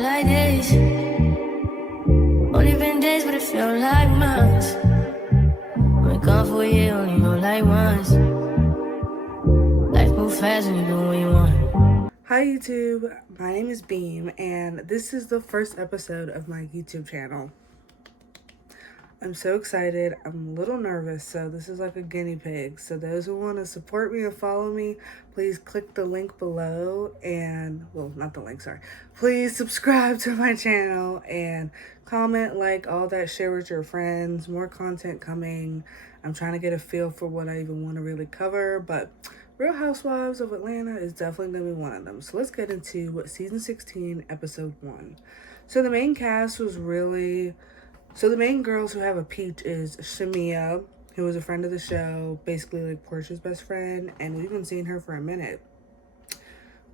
like this. Only been days, but it felt like months. Been gone for a year, only know like once. Life move fast when you do what you want. Hi YouTube, my name is Beam, and this is the first episode of my YouTube channel. I'm so excited. I'm a little nervous, so this is like a guinea pig. So those who want to support me and follow me, please click the link below and, well, not the link, sorry. Please subscribe to my channel and comment, like, all that, share with your friends. More content coming. I'm trying to get a feel for what I even want to really cover, but Real Housewives of Atlanta is definitely going to be one of them. So let's get into season 16, episode 1. So the main cast was really... So the main girls who have a peach is Shamia, who was a friend of the show, basically like Portia's best friend, and we've been seeing her for a minute.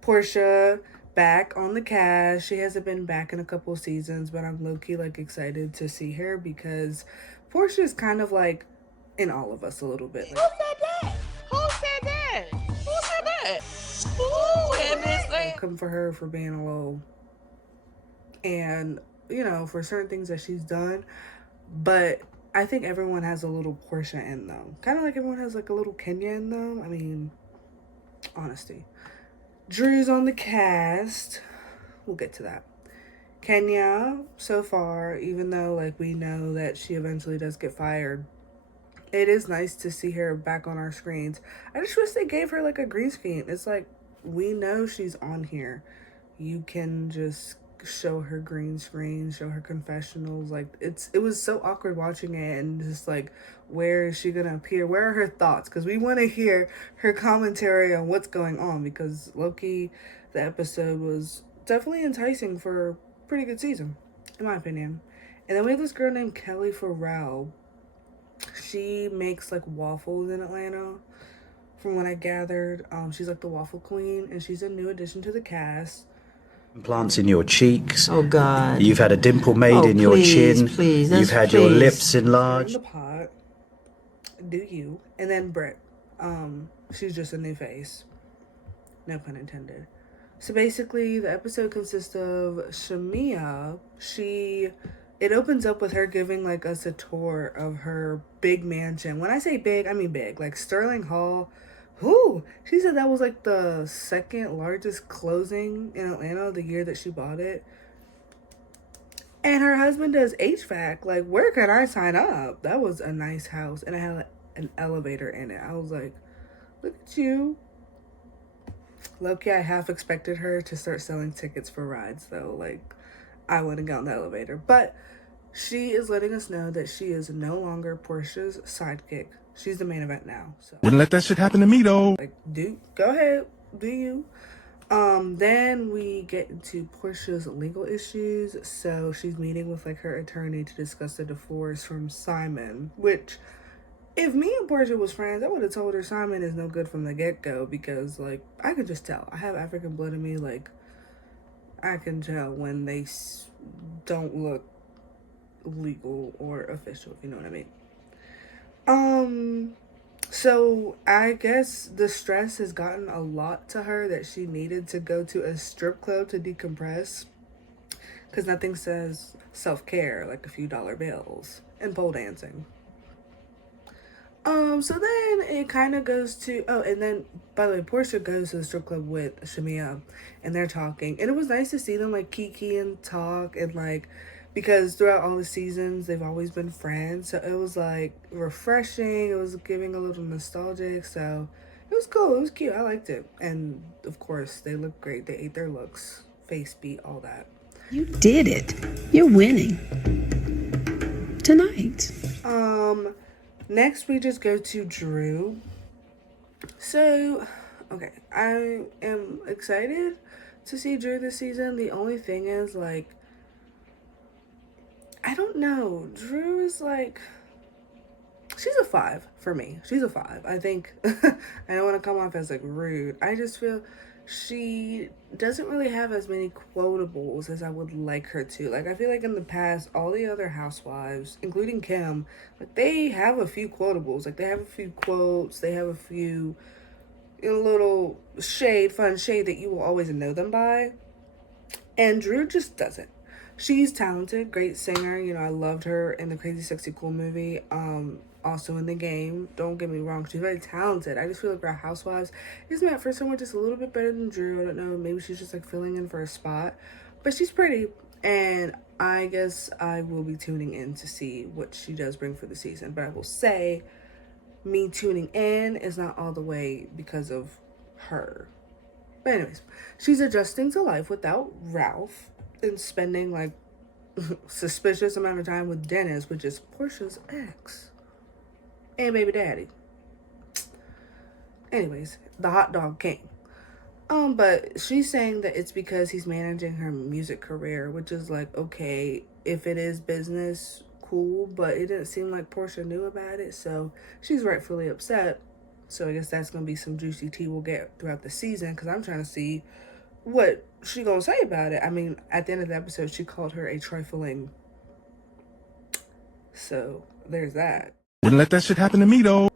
Portia, back on the cast. She hasn't been back in a couple of seasons, but I'm low-key like excited to see her because Portia is kind of like in all of us a little bit. Who said that? Who said that? Who said that? Who had this thing? Come for her for being a little, and you know, for certain things that she's done, but I think everyone has a little Portia in them. Kind of like everyone has like a little Kenya in them. I mean, honesty. Drew's on the cast. We'll get to that. Kenya, so far, even though like we know that she eventually does get fired, it is nice to see her back on our screens. I just wish they gave her like a green screen. It's like, we know she's on here. You can just show her green screen, show her confessionals. Like, it was so awkward watching it and just like, where is she gonna appear? Where are her thoughts? Because we want to hear her commentary on what's going on, because low-key, the episode was definitely enticing for a pretty good season, in my opinion. And then we have this girl named Kelly Farrell. She makes like waffles in Atlanta, from what I gathered. She's like the waffle queen, and she's a new addition to the cast. Implants in your cheeks. Oh God! You've had a dimple made in your chin. Please, you've had your lips enlarged. In the pot. Do you? And then Britt. She's just a new face. No pun intended. So basically, the episode consists of Shamia. It opens up with her giving like us a tour of her big mansion. When I say big, I mean big. Like Sterling Hall. Who? She said that was like the second largest closing in Atlanta the year that she bought it. And her husband does HVAC. Like, where can I sign up? That was a nice house. And it had like, an elevator in it. I was like, look at you. Low-key, I half expected her to start selling tickets for rides though. Like, I wouldn't get on the elevator. But she is letting us know that she is no longer Portia's sidekick. She's the main event now. So wouldn't let that shit happen to me though. like, go ahead, do you? Then we get into Portia's legal issues. So she's meeting with like her attorney to discuss the divorce from Simon, which if me and Portia was friends, I would have told her Simon is no good from the get-go, because like I could just tell. I have African blood in me. Like, I can tell when they don't look legal or official, if you know what I mean. So I guess the stress has gotten a lot to her that she needed to go to a strip club to decompress, because nothing says self-care like a few dollar bills and pole dancing. So then it kind of goes to, and then, by the way, Portia goes to the strip club with Shamia, and they're talking, and it was nice to see them, like, kiki and talk, and, like, because throughout all the seasons, they've always been friends, so it was, like, refreshing, it was giving a little nostalgic, so it was cool, it was cute, I liked it, and, of course, they look great, they ate their looks, face beat, all that. You did it. You're winning. Tonight. Next, we just go to Drew. So, okay, I am excited to see Drew this season. The only thing is, like, I don't know. Drew is, like, she's a 5 for me. She's a 5. I think, I don't want to come off as, like, rude. I just feel she doesn't really have as many quotables as I would like her to. Like, I feel like in the past, all the other housewives, including Kim, like, they have a few quotables. Like, they have a few quotes, they have a few little fun shade that you will always know them by. And Drew just doesn't. She's talented, great singer. You know, I loved her in the Crazy Sexy Cool movie. Also in the game. Don't get me wrong, she's very talented. I just feel like Real Housewives is meant for someone just a little bit better than Drew. I don't know, maybe she's just like filling in for a spot. But she's pretty, and I guess I will be tuning in to see what she does bring for the season. But I will say, me tuning in is not all the way because of her. But anyways, she's adjusting to life without Ralph and spending like suspicious amount of time with Dennis, which is Portia's ex and baby daddy. Anyways, the hot dog king. But she's saying that it's because he's managing her music career, which is like, okay, if it is business, cool, but it didn't seem like Portia knew about it, so she's rightfully upset. So I guess that's gonna be some juicy tea we'll get throughout the season, because I'm trying to see what she gonna say about it. I mean, at the end of the episode, she called her a trifling. So there's that. Wouldn't let that shit happen to me though.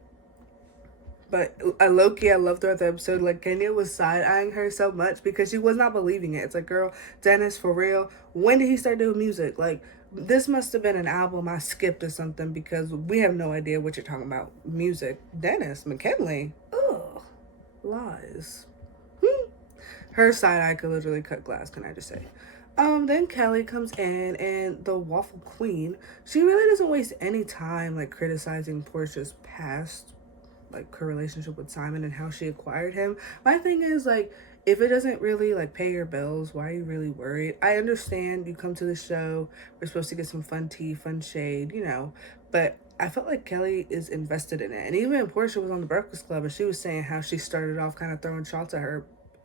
But low-key, I loved throughout the episode, like, Kenya was side-eyeing her so much because she was not believing it. It's like, girl, Dennis, for real, when did he start doing music? Like, this must have been an album I skipped or something, because we have no idea what you're talking about. Music. Dennis, McKinley. Ugh. Lies. Her side-eye could literally cut glass, can I just say. Then Kelly comes in, and the Waffle Queen, she really doesn't waste any time, like, criticizing Portia's past, like, her relationship with Simon and how she acquired him. My thing is, like, if it doesn't really, like, pay your bills, why are you really worried? I understand you come to the show, we're supposed to get some fun tea, fun shade, you know, but I felt like Kelly is invested in it. And even Portia was on the Breakfast Club, and she was saying how she started off kind of throwing shots at her,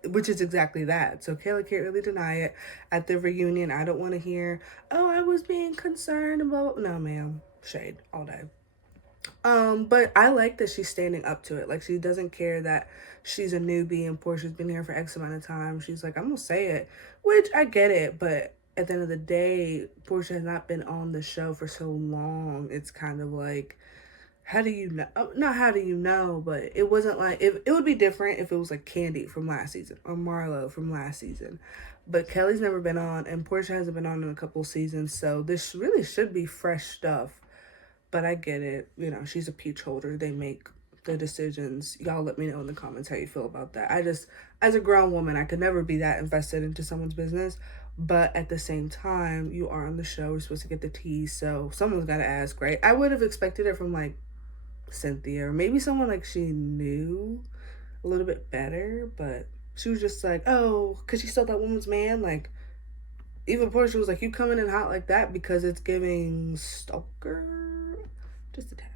which is exactly that. So Kelly can't really deny it. At the reunion, I don't want to hear, oh, I was being concerned about, no, ma'am, shade all day. But I like that she's standing up to it. Like, she doesn't care that she's a newbie and Portia's been here for X amount of time. She's like, I'm gonna say it, which I get it, but at the end of the day, Portia has not been on the show for so long. It's kind of like, how do you know? Not how do you know, but it wasn't like, it would be different if it was like Candy from last season or Marlo from last season. But Kelly's never been on, and Portia hasn't been on in a couple seasons, so this really should be fresh stuff. But I get it. You know, she's a peach holder. They make the decisions. Y'all let me know in the comments how you feel about that. I just, as a grown woman, I could never be that invested into someone's business. But at the same time, you are on the show. We're supposed to get the tea. So someone's got to ask, right? I would have expected it from, like, Cynthia. Or maybe someone, like, she knew a little bit better. But she was just like, oh, because she stole that woman's man. Like, even Portia was like, you coming in hot like that because it's giving stalker? Just a tad.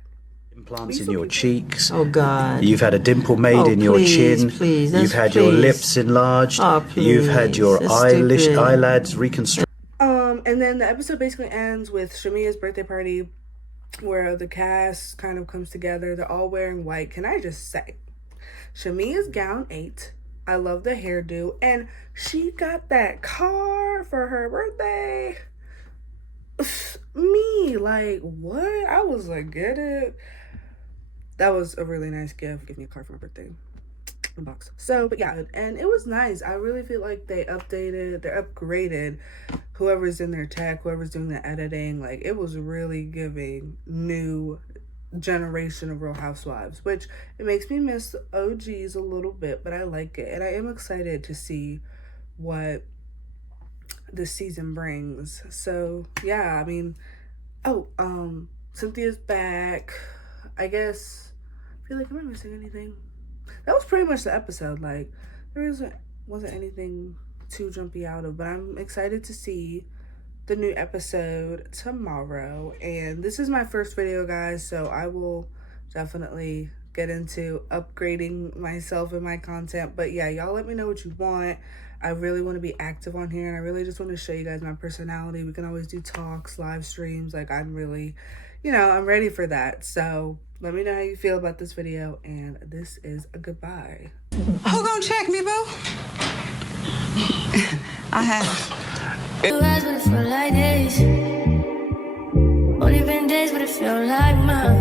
Implants in your cheeks. Oh, God. You've had a dimple made in your chin. Please, You've had your lips enlarged. Oh, please. You've had your eyelads reconstructed. And then the episode basically ends with Shamia's birthday party, where the cast kind of comes together. They're all wearing white. Can I just say, Shamia's gown 8. I love the hairdo, and she got that car for her birthday. Me, like, what? I was like, get it? That was a really nice gift. Give me a car for my birthday. A box. So, but yeah, and it was nice. I really feel like they upgraded whoever's in their tech, whoever's doing the editing. Like, it was really giving new generation of Real Housewives, which it makes me miss the OGs a little bit, but I like it. And I am excited to see what this season brings. So yeah, I mean, Cynthia's back. I guess, I feel like, am I missing anything? That was pretty much the episode. Like, there wasn't anything too jumpy out of, but I'm excited to see the new episode tomorrow. And this is my first video, guys, so I will definitely get into upgrading myself and my content. But yeah, y'all let me know what you want. I really want to be active on here, and I really just want to show you guys my personality. We can always do talks, live streams. Like, I'm really, you know, I'm ready for that. So let me know how you feel about this video, and this is a goodbye. Who gonna check me, boo? I have. Blue eyes, but it feel like days. Only been days, but it feel like months.